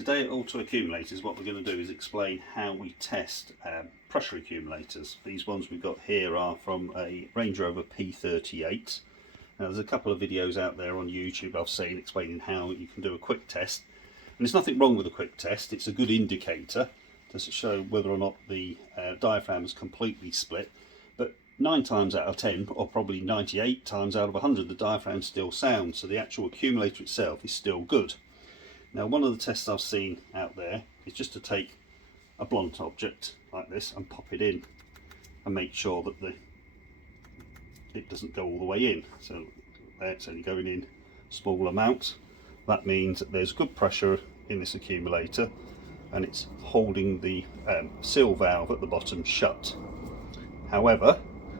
Today at Auto Accumulators, what we're going to do is explain how we test pressure accumulators. These ones we've got here are from a Range Rover P38. Now there's a couple of videos out there on YouTube I've seen explaining how you can do a quick test. And there's nothing wrong with a quick test, it's a good indicator to show whether or not the diaphragm is completely split. But 9 times out of 10, or probably 98 times out of 100, the diaphragm's still sound, so the actual accumulator itself is still good. Now, one of the tests I've seen out there is just to take a blunt object like this and pop it in and make sure that it doesn't go all the way in. So there, it's only going in a small amount. That means that there's good pressure in this accumulator and it's holding the seal valve at the bottom shut. However,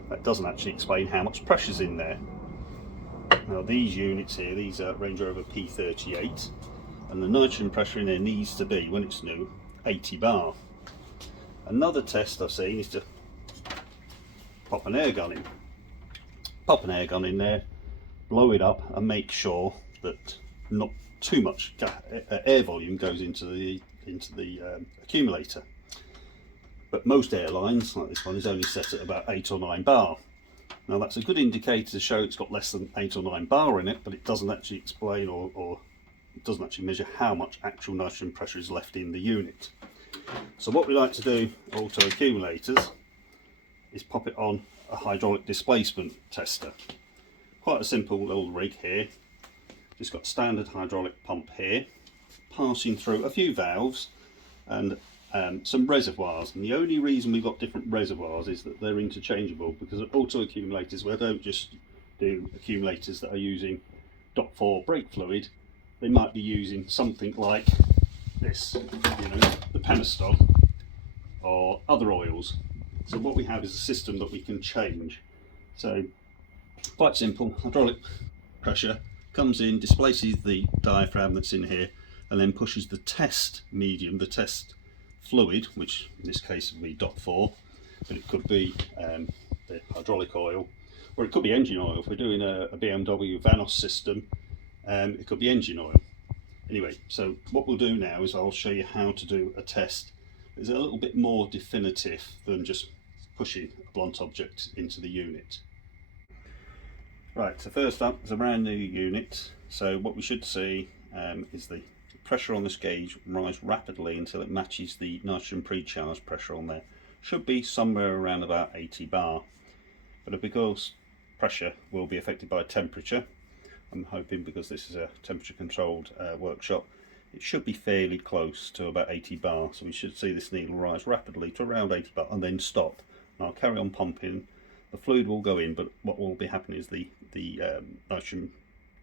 that doesn't actually explain how much pressure's in there. Now these units here, these are Range Rover P38. And the nitrogen pressure in there needs to be, when it's new, 80 bar. Another test I've seen is to pop an air gun in. Pop an air gun in there, blow it up and make sure that not too much air volume goes into the accumulator. But most airlines, like this one, is only set at about 8 or 9 bar. Now that's a good indicator to show it's got less than 8 or 9 bar in it, but it doesn't actually explain or it doesn't actually measure how much actual nitrogen pressure is left in the unit. So what we like to do, Auto Accumulators, is pop it on a hydraulic displacement tester. Quite a simple little rig here. Just got standard hydraulic pump here, passing through a few valves and some reservoirs. And the only reason we've got different reservoirs is that they're interchangeable, because at Auto Accumulators we don't just do accumulators that are using DOT4 brake fluid. They might be using something like this, the Penistone or other oils. So what we have is a system that we can change. So quite simple, hydraulic pressure comes in, displaces the diaphragm that's in here, and then pushes the test medium, the test fluid, which in this case would be DOT4, but it could be the hydraulic oil, or it could be engine oil. If we're doing a BMW Vanos system, it could be engine oil. Anyway, so what we'll do now is I'll show you how to do a test that's a little bit more definitive than just pushing a blunt object into the unit. Right, so first up is a brand new unit. So what we should see is the pressure on this gauge rise rapidly until it matches the nitrogen pre-charge pressure on there. Should be somewhere around about 80 bar. But because pressure will be affected by temperature, I'm hoping, because this is a temperature controlled workshop, it should be fairly close to about 80 bar. So we should see this needle rise rapidly to around 80 bar and then stop. And I'll carry on pumping. The fluid will go in, but what will be happening is the nitrogen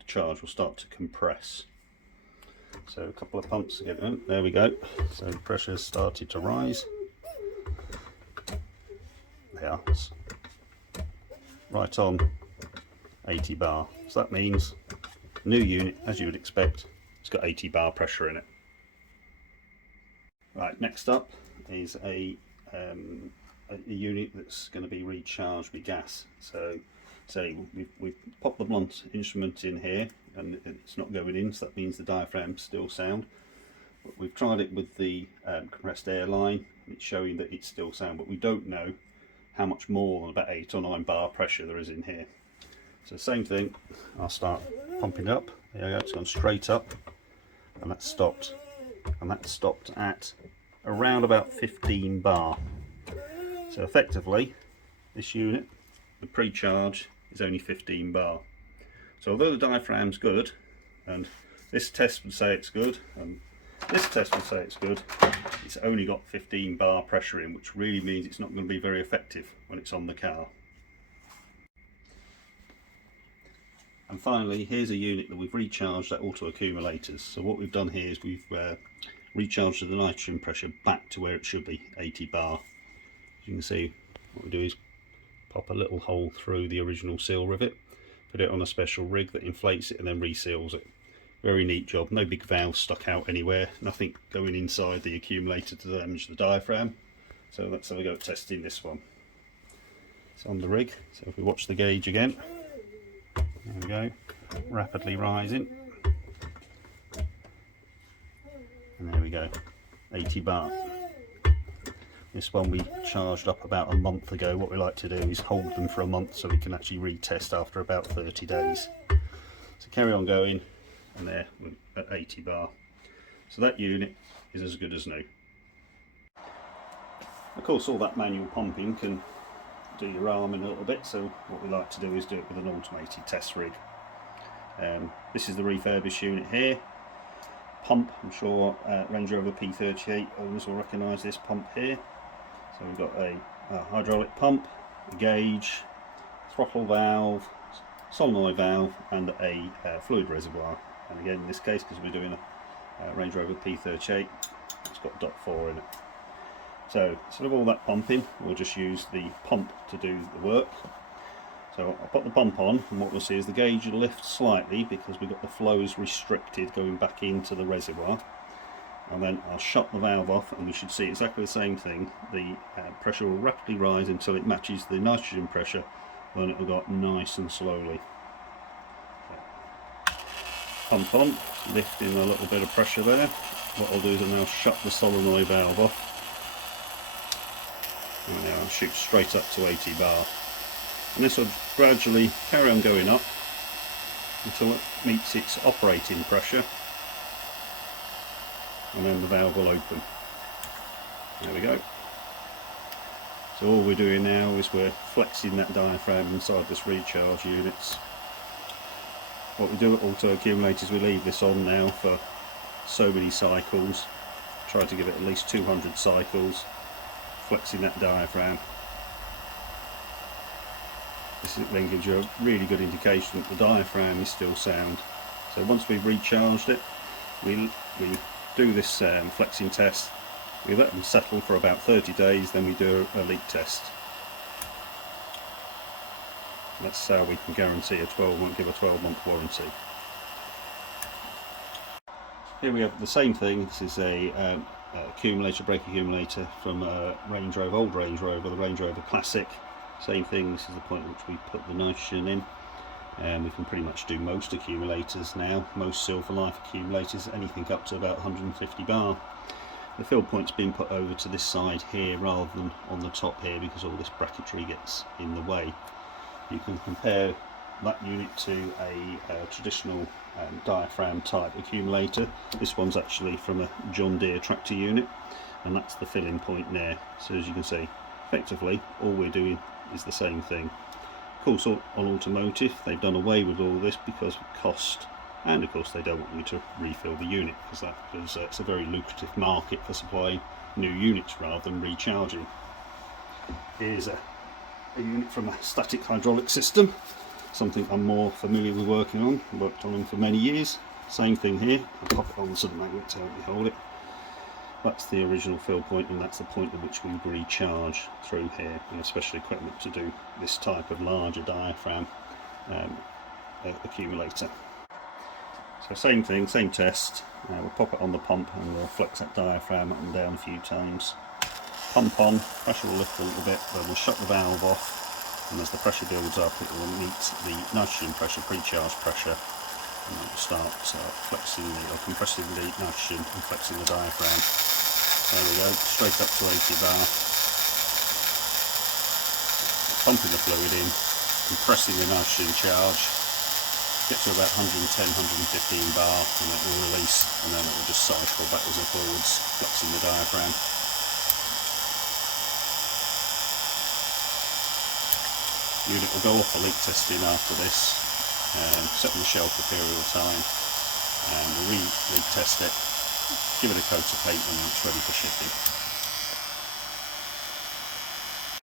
charge will start to compress. So a couple of pumps to get it in. There we go. So the pressure has started to rise. There, it's right on 80 bar. So that means new unit, as you would expect, it's got 80 bar pressure in it. Right, next up is a unit that's going to be recharged with gas. So we've popped the blunt instrument in here and it's not going in, so that means the diaphragm's still sound. But we've tried it with the compressed air line, and it's showing that it's still sound, but we don't know how much more than about 8 or 9 bar pressure there is in here. So same thing, I'll start pumping it up. There we go, it's gone straight up and that's stopped. And that's stopped at around about 15 bar. So effectively, this unit, the pre-charge is only 15 bar. So although the diaphragm's good, and this test would say it's good, and this test would say it's good, it's only got 15 bar pressure in, which really means it's not going to be very effective when it's on the car. And finally, here's a unit that we've recharged at Auto Accumulators. So what we've done here is we've recharged the nitrogen pressure back to where it should be, 80 bar. As you can see, what we do is pop a little hole through the original seal rivet, put it on a special rig that inflates it and then reseals it. Very neat job, no big valves stuck out anywhere, nothing going inside the accumulator to damage the diaphragm. So let's have a go at testing this one. It's on the rig, so if we watch the gauge again, there we go, rapidly rising. And there we go, 80 bar. This one we charged up about a month ago. What we like to do is hold them for a month so we can actually retest after about 30 days. So carry on going, and there we're at 80 bar. So that unit is as good as new. Of course, all that manual pumping can do your arm in a little bit, so what we like to do is do it with an automated test rig. This is the refurbished unit here. Pump, I'm sure Range Rover P38 owners will recognise this pump here. So we've got a hydraulic pump, a gauge, throttle valve, solenoid valve, and a fluid reservoir. And again, in this case, because we're doing a Range Rover P38, it's got .4 in it. So instead of all that pumping, we'll just use the pump to do the work. So I'll put the pump on, and what we'll see is the gauge will lift slightly because we've got the flows restricted going back into the reservoir. And then I'll shut the valve off, and we should see exactly the same thing. The pressure will rapidly rise until it matches the nitrogen pressure, then it will go up nice and slowly. Pump on, lifting a little bit of pressure there. What I'll do is I'll now shut the solenoid valve off. And now I'll shoot straight up to 80 bar. And this will gradually carry on going up until it meets its operating pressure, and then the valve will open. There we go. So all we're doing now is we're flexing that diaphragm inside this recharge unit. What we do at Auto Accumulators, we leave this on now for so many cycles, try to give it at least 200 cycles, flexing that diaphragm. This then gives you a really good indication that the diaphragm is still sound. So once we've recharged it, we do this flexing test, we let them settle for about 30 days, then we do a leak test. That's how we can guarantee give a 12-month warranty. Here we have the same thing. This is a accumulator, brake accumulator from a old Range Rover, the Range Rover Classic. Same thing, this is the point at which we put the nitrogen in. And we can pretty much do most accumulators now, most Silver Life accumulators, anything up to about 150 bar. The fill point's been put over to this side here rather than on the top here because all this bracketry gets in the way. You can compare that unit to a traditional diaphragm type accumulator. This one's actually from a John Deere tractor unit, and that's the filling point there. So as you can see, effectively all we're doing is the same thing. Of course, on automotive they've done away with all this because of cost, and of course they don't want you to refill the unit because it's a very lucrative market for supplying new units rather than recharging. Here's a unit from a static hydraulic system, something I'm more familiar with working on. I've worked on them for many years. Same thing here. I'll pop it on so the magnet to help me hold it. That's the original fill point, and that's the point at which we would recharge through here, and special equipment to do this type of larger diaphragm accumulator. So same thing, same test. We'll pop it on the pump and we'll flex that diaphragm up and down a few times. Pump on, pressure will lift a little bit, then we'll shut the valve off, and as the pressure builds up it will meet the nitrogen pressure, pre-charge pressure, and then we'll start flexing compressing the nitrogen and flexing the diaphragm. There we go, straight up to 80 bar. Pumping the fluid in, compressing the nitrogen charge, get to about 110, 115 bar, and it will release, and then it will just cycle backwards and forwards, flexing the diaphragm. Unit will go off for leak testing after this, set on the shelf for a period of time, and we'll re-leak test it, give it a coat of paint, and it's ready for shipping.